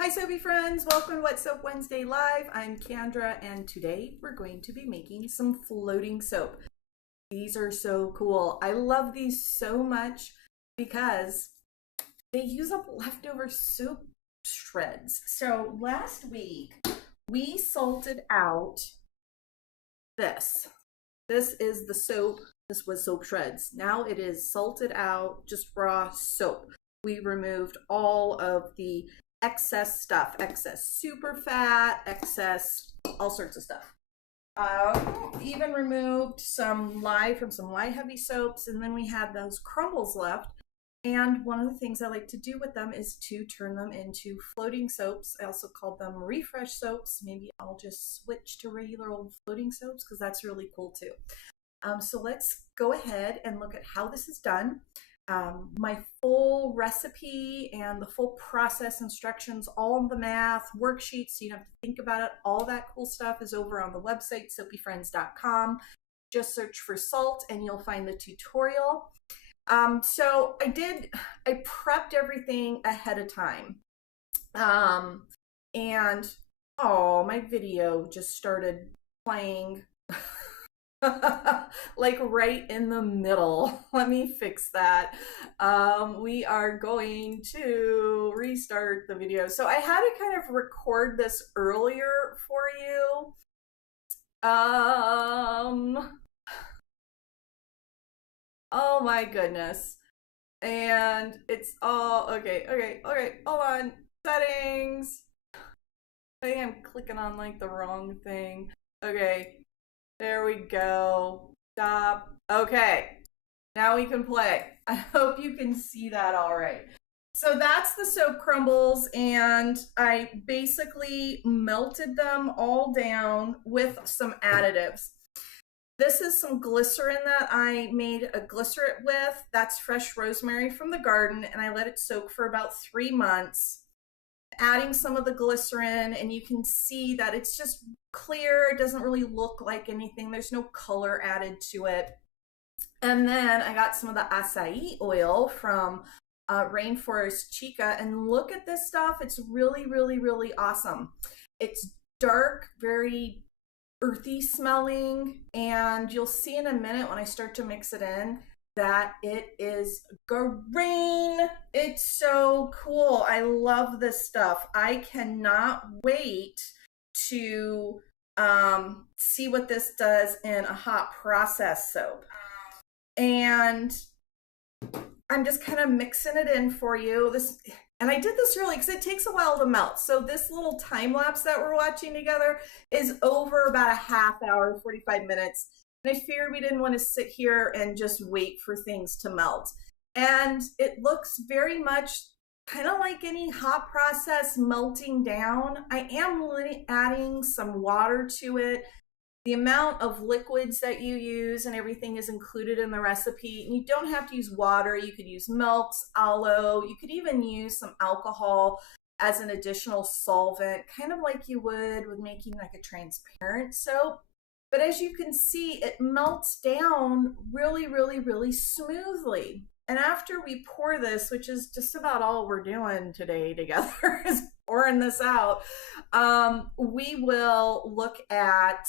Hi Soapy friends, welcome to What Soap Wednesday Live. I'm Kandra and today we're going to be making some floating soap. These are so cool. I love these so much because they use up leftover soap shreds. So last week we salted out this. This is the soap. This was soap shreds. Now it is salted out, just raw soap. We removed all of the excess stuff, excess super fat, excess all sorts of stuff. Even removed some lye from some lye heavy soaps, and then we had those crumbles left. And one of the things I like to do with them is to turn them into floating soaps. I also called them refresh soaps. Maybe I'll just switch to regular old floating soaps because that's really cool too. So let's go ahead and look at how this is done. My full recipe and the full process instructions, all of the math, worksheets, so you don't have to think about it, all that cool stuff is over on the website, soapyfriends.com. Just search for salt and you'll find the tutorial. So I prepped everything ahead of time. And, oh, my video just started playing like right in the middle. Let me fix that. We are going to restart the video. So I had to kind of record this earlier for you. Oh my goodness. And it's all okay, hold on. Settings. I think I'm clicking on like the wrong thing. Okay. There we go. Stop. Okay, now we can play. I hope you can see that all right. So that's the soap crumbles, and I basically melted them all down with some additives. This is some glycerin that I made a glycerin with. That's fresh rosemary from the garden, and I let it soak for about 3 months. Adding some of the glycerin, and you can see that it's just clear. It doesn't really look like anything. There's no color added to it. And then I got some of the acai oil from Rainforest Chica, and look at this stuff. It's really, really, really awesome. It's dark, very earthy smelling, and you'll see in a minute when I start to mix it in that it is green. It's so cool. I love this stuff. I cannot wait to see what this does in a hot process soap. And I'm just kind of mixing it in for you. And I did this early because it takes a while to melt. So this little time lapse that we're watching together is over about a half hour, 45 minutes. And I figured we didn't want to sit here and just wait for things to melt. And it looks very much kind of like any hot process melting down. I am adding some water to it. The amount of liquids that you use and everything is included in the recipe. And you don't have to use water. You could use milks, aloe. You could even use some alcohol as an additional solvent, kind of like you would with making like a transparent soap. But as you can see, it melts down really, really, really smoothly. And after we pour this, which is just about all we're doing today together, is pouring this out, we will look at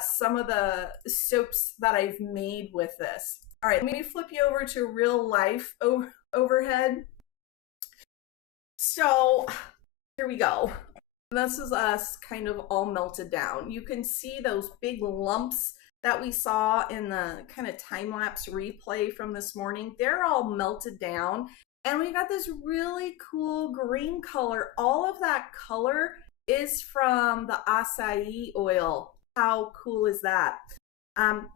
some of the soaps that I've made with this. All right, let me flip you over to real life overhead. So here we go. This is us kind of all melted down. You can see those big lumps that we saw in the kind of time-lapse replay from this morning. They're all melted down, and we got this really cool green color. All of that color is from the acai oil. How cool is that?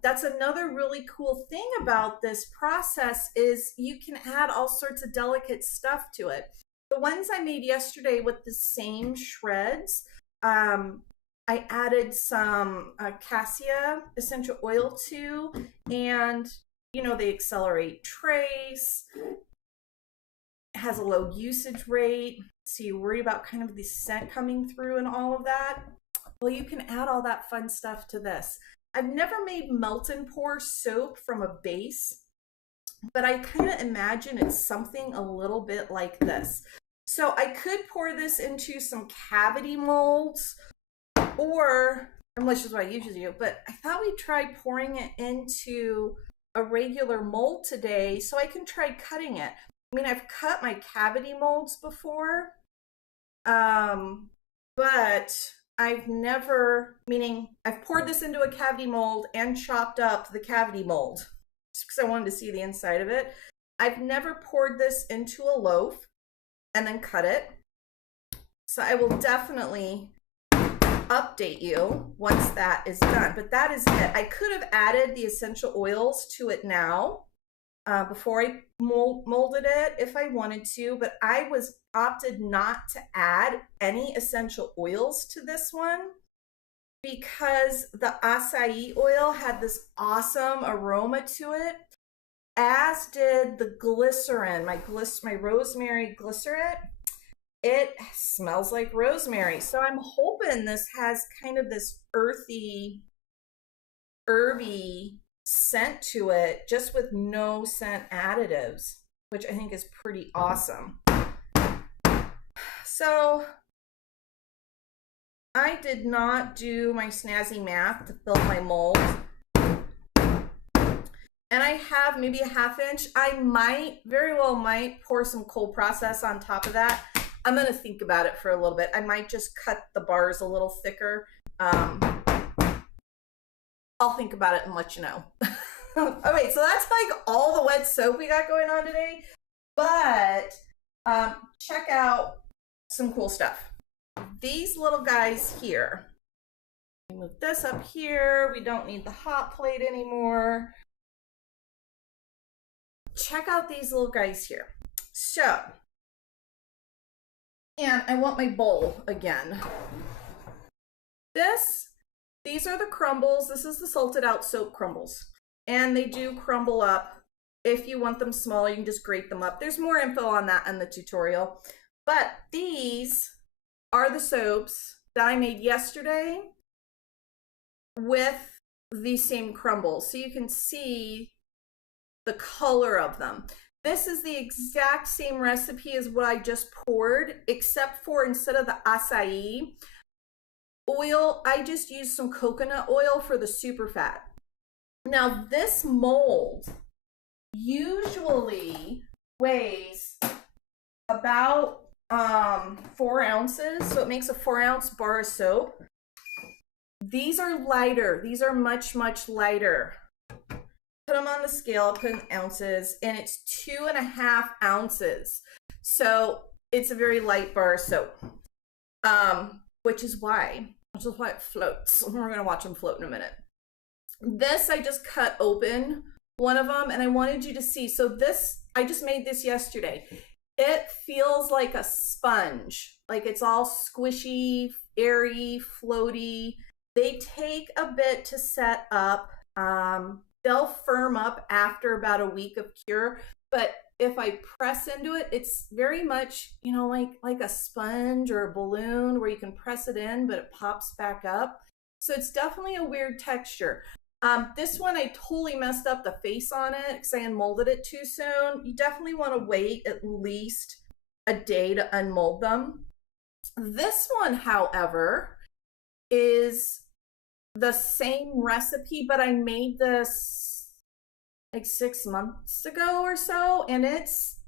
That's another really cool thing about this process is you can add all sorts of delicate stuff to it. The ones I made yesterday with the same shreds, I added some cassia essential oil to, and you know, they accelerate trace, has a low usage rate, so you worry about kind of the scent coming through and all of that. Well, you can add all that fun stuff to this. I've never made melt and pour soap from a base, but I kind of imagine it's something a little bit like this. So I could pour this into some cavity molds, or, which is what I usually do, but I thought we'd try pouring it into a regular mold today so I can try cutting it. I mean, I've cut my cavity molds before, but I've never, meaning I've poured this into a cavity mold and chopped up the cavity mold just because I wanted to see the inside of it. I've never poured this into a loaf and then cut it. So I will definitely update you once that is done. But that is it. I could have added the essential oils to it now before I molded it if I wanted to, but I opted not to add any essential oils to this one because the acai oil had this awesome aroma to it, as did the glycerin, my rosemary glycerin. It smells like rosemary. So I'm hoping this has kind of this earthy, herby scent to it, just with no scent additives, which I think is pretty awesome. So I did not do my snazzy math to fill my mold. And I have maybe a 1/2 inch. I very well might pour some cold process on top of that. I'm gonna think about it for a little bit. I might just cut the bars a little thicker. I'll think about it and let you know. Okay, so that's like all the wet soap we got going on today. But check out some cool stuff. These little guys here. Move this up here. We don't need the hot plate anymore. Check out these little guys here. So, and I want my bowl again. These are the crumbles. This is the salted out soap crumbles. And they do crumble up. If you want them smaller, you can just grate them up. There's more info on that in the tutorial. But these are the soaps that I made yesterday with these same crumbles. So you can see the color of them. This is the exact same recipe as what I just poured, except for instead of the acai oil, I just used some coconut oil for the super fat. Now this mold usually weighs about 4 ounces, so it makes a 4-ounce bar of soap. These are lighter. These are much, much lighter. Put them on the scale, put in ounces, and it's 2.5 ounces. So it's a very light bar of soap, which is why it floats. We're gonna watch them float in a minute. This, I just cut open one of them, and I wanted you to see. So this, I just made this yesterday. It feels like a sponge, like it's all squishy, airy, floaty. They take a bit to set up. They'll firm up after about a week of cure, but if I press into it, it's very much, you know, like a sponge or a balloon where you can press it in, but it pops back up. So it's definitely a weird texture. This one, I totally messed up the face on it because I unmolded it too soon. You definitely want to wait at least a day to unmold them. This one, however, is the same recipe, but I made this like 6 months ago or so, and it's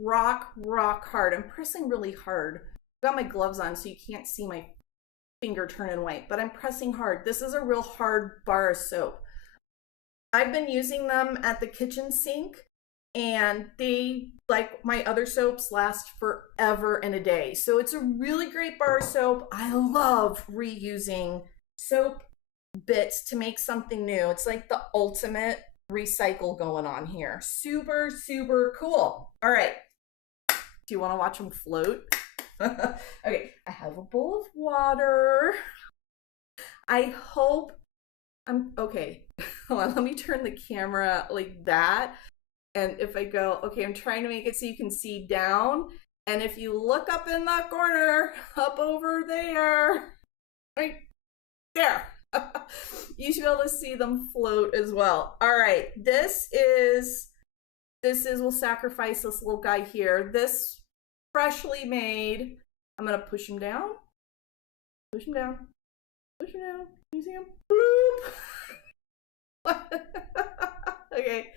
rock hard. I'm pressing really hard. I've got my gloves on so you can't see my finger turning white, but I'm pressing hard. This is a real hard bar of soap. I've been using them at the kitchen sink, and they, like my other soaps, last forever and a day. So it's a really great bar of soap. I love reusing soap bits to make something new. It's like the ultimate recycle going on here. Super, super cool. All right. Do you want to watch them float? Okay, I have a bowl of water. I hope I'm okay. Hold on, let me turn the camera like that. And if I go, okay, I'm trying to make it so you can see down. And if you look up in that corner, up over there, right there, you should be able to see them float as well. All right, this is, we'll sacrifice this little guy here. This freshly made. I'm gonna push them down, push them down, push them down. You see them? Bloop. Okay.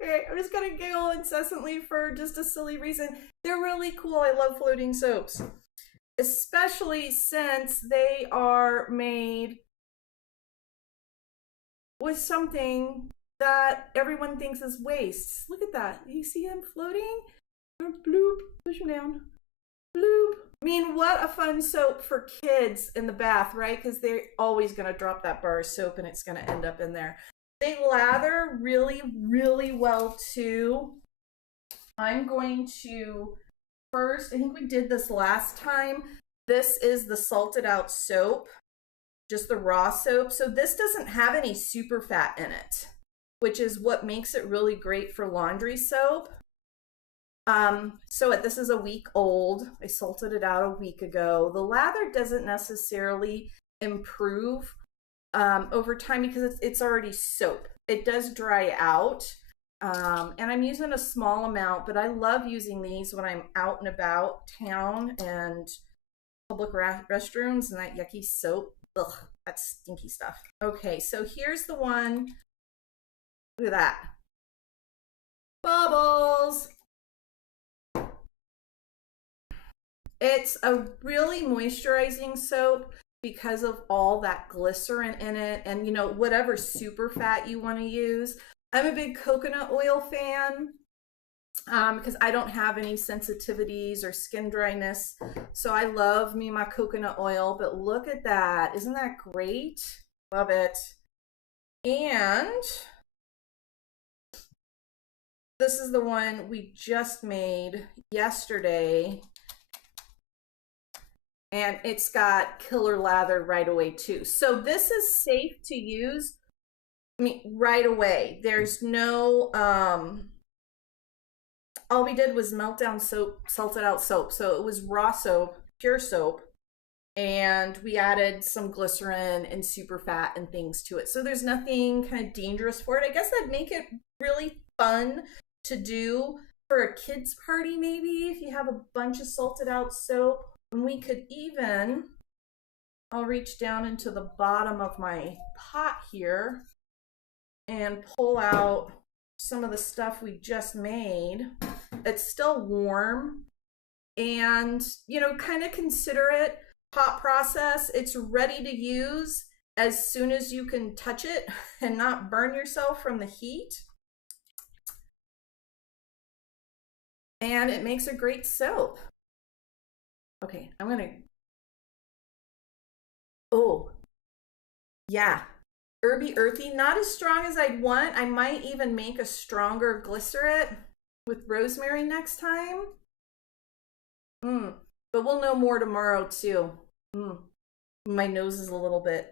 Okay, I'm just gonna giggle incessantly for just a silly reason. They're really cool. I love floating soaps, especially since they are made with something that everyone thinks is waste. Look at that. You see him floating? Bloop, push him down. Bloop. I mean, what a fun soap for kids in the bath, right? Because they're always going to drop that bar of soap and it's going to end up in there. They lather really, really well too. I'm going to first, I think we did this last time. This is the salted out soap, just the raw soap. So this doesn't have any super fat in it, which is what makes it really great for laundry soap. This is a week old. I salted it out a week ago. The lather doesn't necessarily improve over time because it's already soap. It does dry out. And I'm using a small amount, but I love using these when I'm out and about town and public restrooms and that yucky soap. Ugh, that's stinky stuff. Okay, so here's the one. Look at that. Bubbles. It's a really moisturizing soap because of all that glycerin in it and, you know, whatever super fat you want to use. I'm a big coconut oil fan because I don't have any sensitivities or skin dryness. So I love me my coconut oil, but look at that. Isn't that great? Love it. And this is the one we just made yesterday. And it's got killer lather right away too. So this is safe to use, I mean, right away. There's no, all we did was melt down soap, salted out soap. So it was raw soap, pure soap, and we added some glycerin and super fat and things to it. So there's nothing kind of dangerous for it. I guess that'd make it really fun to do for a kid's party maybe, if you have a bunch of salted out soap. And we could even, I'll reach down into the bottom of my pot here and pull out some of the stuff we just made. It's still warm and, you know, kind of consider it hot process. It's ready to use as soon as you can touch it and not burn yourself from the heat. And it makes a great soap. Okay, I'm gonna, oh, yeah, herby earthy, not as strong as I'd want. I might even make a stronger glycerin with rosemary next time. But we'll know more tomorrow too. My nose is a little bit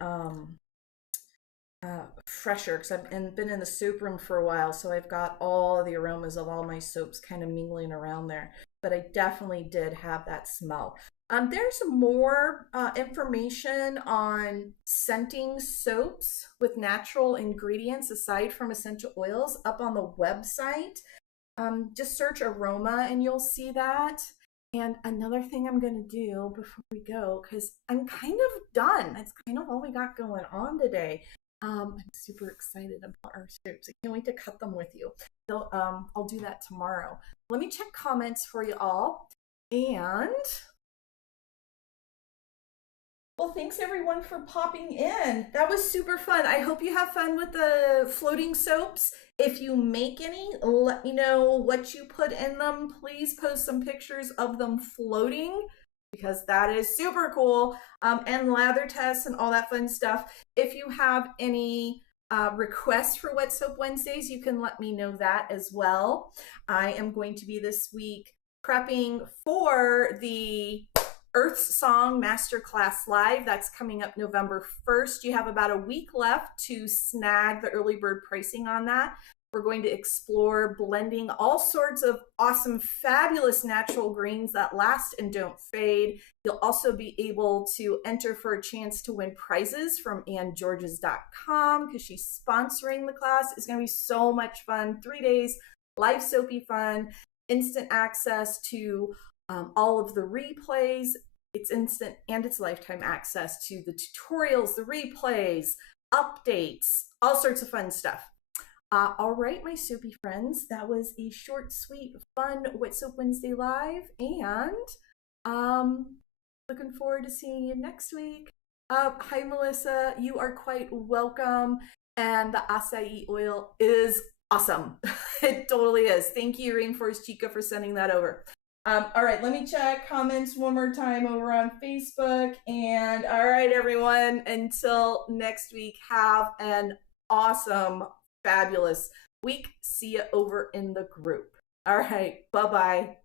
fresher because I've been in the soap room for a while, so I've got all the aromas of all my soaps kind of mingling around there. But I definitely did have that smell. There's more information on scenting soaps with natural ingredients aside from essential oils up on the website. Just search aroma and you'll see that. And another thing I'm going to do before we go, because I'm kind of done. That's kind of all we got going on today. I'm super excited about our soaps. I can't wait to cut them with you. So I'll do that tomorrow. Let me check comments for you all. And well, thanks everyone for popping in. That was super fun. I hope you have fun with the floating soaps. If you make any, let me know what you put in them. Please post some pictures of them floating because that is super cool. And lather tests and all that fun stuff. If you have any requests for Wet Soap Wednesdays, you can let me know that as well. I am going to be this week prepping for the Earth's Song Masterclass Live. That's coming up November 1st. You have about a week left to snag the early bird pricing on that. We're going to explore blending all sorts of awesome, fabulous natural greens that last and don't fade. You'll also be able to enter for a chance to win prizes from AnnGeorges.com because she's sponsoring the class. It's going to be so much fun. 3 days, live soapy fun, instant access to all of the replays. It's instant and it's lifetime access to the tutorials, the replays, updates, all sorts of fun stuff. All right, my soapy friends, that was a short, sweet, fun Wet Soap Wednesday live, and looking forward to seeing you next week. Hi, Melissa. You are quite welcome. And the acai oil is awesome. It totally is. Thank you, Rainforest Chica, for sending that over. All right, let me check comments one more time over on Facebook. And all right, everyone, until next week, have an awesome, fabulous week. See you over in the group. All right, bye-bye.